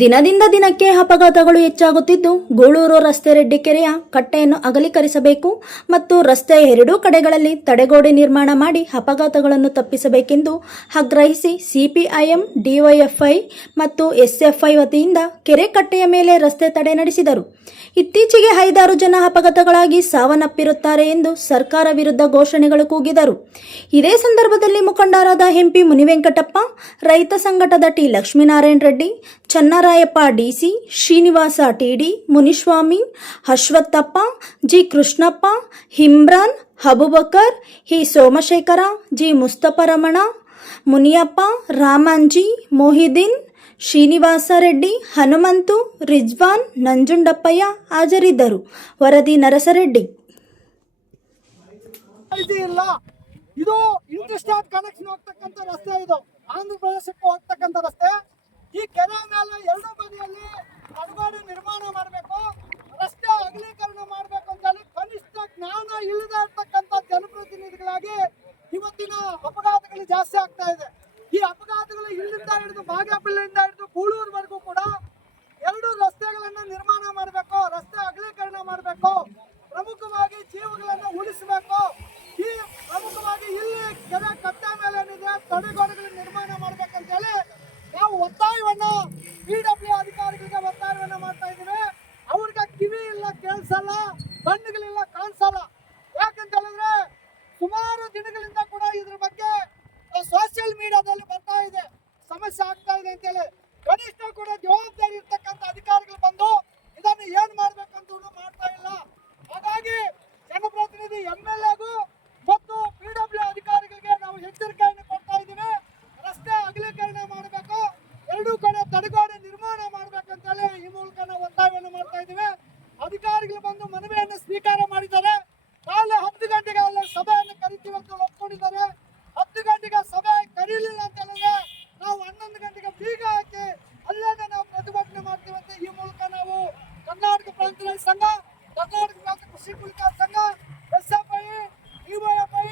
ದಿನದಿಂದ ದಿನಕ್ಕೆ ಅಪಘಾತಗಳು ಹೆಚ್ಚಾಗುತ್ತಿದ್ದು, ಗೂಳೂರು ರಸ್ತೆ ರೆಡ್ಡಿಕೆರೆಯ ಕಟ್ಟೆಯನ್ನು ಅಗಲೀಕರಿಸಬೇಕು ಮತ್ತು ರಸ್ತೆಯ ಎರಡೂ ಕಡೆಗಳಲ್ಲಿ ತಡೆಗೋಡೆ ನಿರ್ಮಾಣ ಮಾಡಿ ಅಪಘಾತಗಳನ್ನು ತಪ್ಪಿಸಬೇಕೆಂದು ಆಗ್ರಹಿಸಿ ಸಿಪಿಐಎಂ, ಡಿವೈಎಫ್ಐ ಮತ್ತು ಎಸ್ಎಫ್ಐ ವತಿಯಿಂದ ಕೆರೆ ಕಟ್ಟೆಯ ಮೇಲೆ ರಸ್ತೆ ತಡೆ ನಡೆಸಿದರು. ಇತ್ತೀಚೆಗೆ 5-6 ಜನ ಅಪಘಾತಗಳಾಗಿ ಸಾವನ್ನಪ್ಪಿರುತ್ತಾರೆ ಎಂದು ಸರ್ಕಾರ ವಿರುದ್ಧ ಘೋಷಣೆಗಳು ಕೂಗಿದರು. ಇದೇ ಸಂದರ್ಭದಲ್ಲಿ ಮುಖಂಡರಾದ ಎಂಪಿ ಮುನಿವೆಂಕಟಪ್ಪ, ರೈತ ಸಂಘಟದ T Lakshminarayana Reddy, Channarayappa DC, Srinivasa TD, Muniswamy, Ashwathappa, G Krishnappa, Imran, Abubakar, E Somashekara, G Mustafaramana, Muniyappa, Ramanji, Mohiddin, Srinivasa Reddy, Hanumanthu, Rizwan, Nanjundappaiah ಹಾಜರಿದ್ದರು. ವರದಿ ನರಸರೆಡ್ಡಿ. ಇದು ಇಂಟರ್ಸ್ಟೇಟ್ ಕನೆಕ್ಷನ್ ಹೋಗ್ತಕ್ಕಂಥ ರಸ್ತೆ, ಇದು ಆಂಧ್ರ ಪ್ರದೇಶಕ್ಕೆ ಹೋಗ್ತಕ್ಕಂಥ ರಸ್ತೆ. ಈ ಕೆರೆ ಮೇಲೆ ಎರಡೂ ಬದಿಯಲ್ಲಿ ತಡೆಗೋಡೆ ನಿರ್ಮಾಣ ಮಾಡಬೇಕು, ರಸ್ತೆ ಅಗಲೀಕರಣ ಮಾಡಬೇಕು ಅಂತ ಹೇಳಿ ಕನಿಷ್ಠ ಜ್ಞಾನ ಇಲ್ಲದೆ ಇರ್ತಕ್ಕಂಥ ಜನಪ್ರತಿನಿಧಿಗಳಾಗಿ ಇವತ್ತಿನ ಅಪಘಾತಗಳು ಜಾಸ್ತಿ ಆಗ್ತಾ ಇದೆ. ಈ ಅಪಘಾತಗಳು ಇಲ್ಲಿಂದ ಹಿಡಿದು ಬಾಗೇಪಲ್ಲಿಯಿಂದ ಹಿಡಿದು ಗೂಳೂರ್ವರೆಗೂ ಕೂಡ ಎರಡು ರಸ್ತೆಗಳನ್ನು ನಿರ್ಮಾಣ ಮಾಡಬೇಕು, ರಸ್ತೆ ಅಗಲೀಕರಣ ಮಾಡಬೇಕು, ಪ್ರಮುಖವಾಗಿ ಜೀವಗಳನ್ನು ಉಳಿಸಬೇಕು. ಈ ಪ್ರಮುಖವಾಗಿ ಇಲ್ಲಿ ಕೆರೆ ಕಟ್ಟೆ ಮೇಲೆ ಏನಿದೆ ತಡೆಗೋಡೆಗಳು ನಿರ್ಮಾಣ ಮಾಡ್ಬೇಕಂತ ಹೇಳಿ ನಾವು ಒತ್ತಾಯವನ್ನ PW ಅಧಿಕಾರಿಗಳಿಗೆ ಒತ್ತಾಯವನ್ನ ಮಾಡ್ತಾ ಇದ್ದೀವಿ. ಅವ್ರಿಗೆ ಕಿವಿ ಇಲ್ಲ, ಕೇಳಿಸಲ್ಲ, ಕಣ್ಣುಗಳಿಲ್ಲ, ಕಾಣಿಸಲ್ಲ. ಯಾಕಂತ ಹೇಳಿದ್ರೆ ಸುಮಾರು ದಿನಗಳಿಂದ ಕೂಡ ಇದ್ರ ಬಗ್ಗೆ ಸೋಷಿಯಲ್ ಮೀಡಿಯಾದಲ್ಲಿ ಬರ್ತಾ ಇದೆ, ಸಮಸ್ಯೆ ಆಗ್ತಾ ಇದೆ ಅಂತೇಳಿ. ಕನಿಷ್ಠ ಕೂಡ ಜವಾಬ್ದಾರಿ ಇರ್ತಕ್ಕಂಥ ಅಧಿಕಾರಿಗಳು ಬಂದು ಇದನ್ನು ಏನ್ ಮಾಡ್ಬೇಕಂತ ಮಾಡ್ತಾ ಇಲ್ಲ. ಹಾಗಾಗಿ ಜನಪ್ರತಿನಿಧಿ MLAಗೂ ಮತ್ತು PW ಅಧಿಕಾರಿಗಳಿಗೆ ನಾವು ಎಚ್ಚರಿಕೆಯನ್ನು ಕೊಡ್ತಾ ಇದ್ದೀವಿ. ರಸ್ತೆ ಅಗಲೀಕರಣ ಮಾಡಬೇಕು, ಎರಡೂ ಕಡೆ ತಡೆಗೋಡೆ ನಿರ್ಮಾಣ ಮಾಡ್ಬೇಕಂತೇಳಿ ಈ ಮೂಲಕ ನಾವು ಒತ್ತಾಯವನ್ನು ಮಾಡ್ತಾ ಇದ್ದೀವಿ. ಅಧಿಕಾರಿಗಳು ಬಂದು ಮನವಿಯನ್ನು ಸ್ವೀಕಾರ ಮಾಡಿದ್ದಾರೆ. ನಾಳೆ 10 ಗಂಟೆಗೆ ಅಲ್ಲಿ ಸಭೆಯನ್ನು ಕರಿತೀವಿ ಅಂತ ಒಪ್ಕೊಂಡಿದ್ದಾರೆ. 10 ಗಂಟೆಗೆ ಸಭೆ ಕರೀಲಿಲ್ಲ ಅಂತ ಹೇಳಿದ್ರೆ ನಾವು 11 ಗಂಟೆಗೆ ಬೀಗ ಹಾಕಿ ಅಲ್ಲೇನೆ ನಾವು ಪ್ರತಿಭಟನೆ ಮಾಡ್ತೀವಿ ಅಂತ ಈ ಮೂಲಕ ನಾವು ಕರ್ನಾಟಕ ಪ್ರಾಂತ ರೈತ ಸಂಘ, ಕರ್ನಾಟಕ ಪ್ರಾಂತ ಕೃಷಿ ಕೂಲಿಕಾರ ಸಂಘ, SFI, DYFI,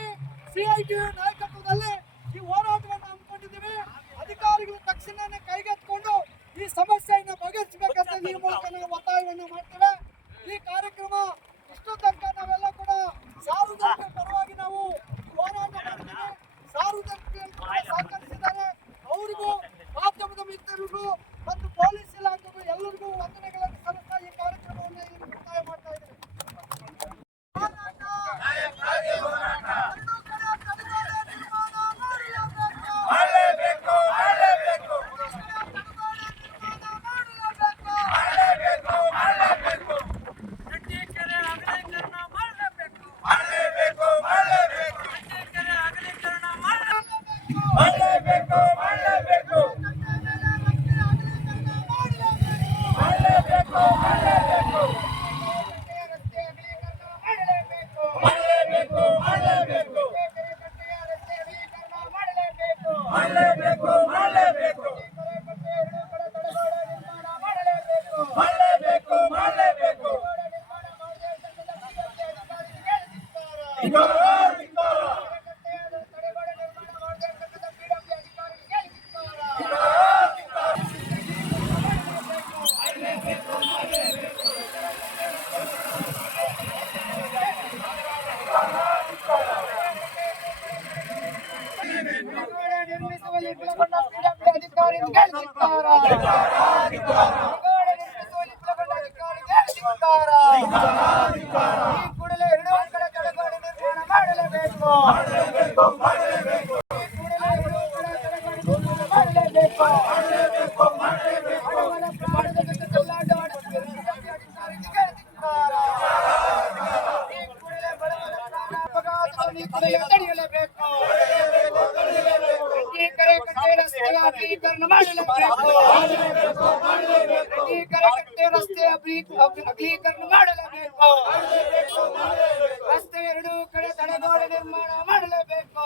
CITU ನಾಯಕತ್ವದಲ್ಲಿ ಈ ಹೋರಾಟವನ್ನು ಹಮ್ಮಿಕೊಂಡಿದ್ದೀವಿ. ಅಧಿಕಾರಿಗಳು ತಕ್ಷಣನೇ ಕೈಗೆತ್ತಿಕೊಂಡು ಈ ಸಮಸ್ಯೆಯನ್ನು ಬಗೆಹರಿಸಬೇಕಂತ ಈ ಮೂಲಕ ನಾವು ಒತ್ತಾಯವನ್ನು ಮಾಡ್ತೇವೆ. ಈ ಕಾರ್ಯಕ್ರಮ ಇಷ್ಟು ತನಕ ನಾವೆಲ್ಲ ಕೂಡ ಸಾರ್ವಜನಿಕರ ಪರವಾಗಿ ನಾವು ಹೋರಾಟ ಮಾಡಿದ್ದೀವಿ. ಸಾರ್ವಜನಿಕರು ಸಹಕರಿಸಿದ್ದಾರೆ. ಅವರಿಗೂ, ಮಾಧ್ಯಮದ ಮಿತ್ರರಿಗೂ ಮತ್ತು ಪೊಲೀಸ್ ಇಲಾಖೆಗೂ ಎಲ್ಲರಿಗೂ ವಂದನೆಗಳನ್ನು ಸಲ್ಲಿಸ್ತಾ ಈ ಕಾರ್ಯಕ್ರಮವನ್ನು ಇಲ್ಲಿ ಮುಕ್ತಾಯ ಮಾಡ್ತಾ ಇದ್ದೀವಿ. ಅಗಲೀಕರಣ ಮಾಡಲೇಬೇಕು. ರಸ್ತೆ ಎರಡೂ ಕಡೆ ತಡೆಗೋಡೆ ನಿರ್ಮಾಣ ಮಾಡಲೇಬೇಕು.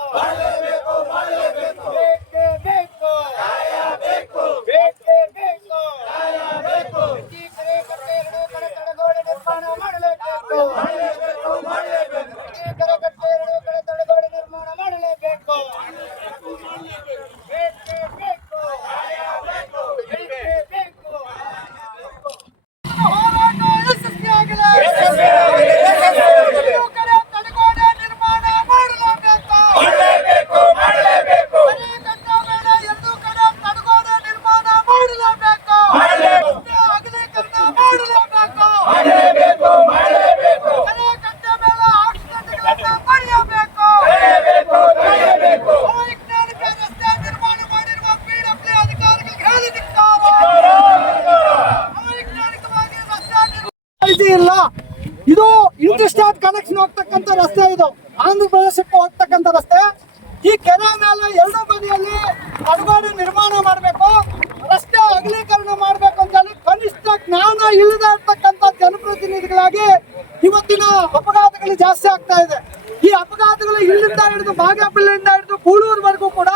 ಬೇಕೇ ಬೇಕು, ಬೇಕೇ ಬೇಕು. ಈ ಕಡೆ ಕಟ್ಟೆ ಎರಡೂ ಕಡೆ ತಡೆಗೋಡೆ ನಿರ್ಮಾಣ ಮಾಡಲೇಬೇಕು. ಈ ಕಡೆ ಕಟ್ಟೆ ಎರಡೂ ಕಡೆ ತಡೆಗೋಡೆ ನಿರ್ಮಾಣ ಮಾಡಲೇಬೇಕು. ಬೇಕೇ ಬೇಕು, ಬೇಕೇ ಬೇಕು. ಇಲ್ಲ. ಇದು ಇಂಟರ್ಸ್ಟೇಟ್ ಕನೆಕ್ಷನ್ ಹೋಗ್ತಕ್ಕಂಥ ರಸ್ತೆ, ಇದು ಆಂಧ್ರ ಪ್ರದೇಶಕ್ಕೆ ಹೋಗ್ತಕ್ಕಂಥ ರಸ್ತೆ. ಈ ಕೆರೆ ಮೇಲೆ ಎರಡೂ ಬದಿಯಲ್ಲಿ ತಡೆಗೋಡೆ ನಿರ್ಮಾಣ ಮಾಡಬೇಕು, ರಸ್ತೆ ಅಗಲೀಕರಣ ಮಾಡಬೇಕು ಅಂತ ಹೇಳಿ ಕನಿಷ್ಠ ಜ್ಞಾನ ಇಲ್ಲದೆ ಇರ್ತಕ್ಕಂಥ ಜನಪ್ರತಿನಿಧಿಗಳಾಗಿ ಇವತ್ತಿನ ಅಪಘಾತಗಳು ಜಾಸ್ತಿ ಆಗ್ತಾ ಇದೆ. ಈ ಅಪಘಾತಗಳು ಇಲ್ಲಿಂದ ಹಿಡಿದು ಬಾಗೇಪಲ್ಲಿಯಿಂದ ಹಿಡಿದು ಕೂಳೂರ್ವರೆಗೂ ಕೂಡ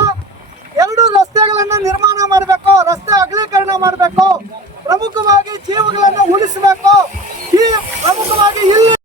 ಎರಡು ರಸ್ತೆಗಳನ್ನ ನಿರ್ಮಾಣ ಮಾಡಬೇಕು, ರಸ್ತೆ ಅಗಲೀಕರಣ ಮಾಡಬೇಕು, ಪ್ರಮುಖವಾಗಿ ಜೀವಗಳನ್ನು ಉಳಿಸಬೇಕು.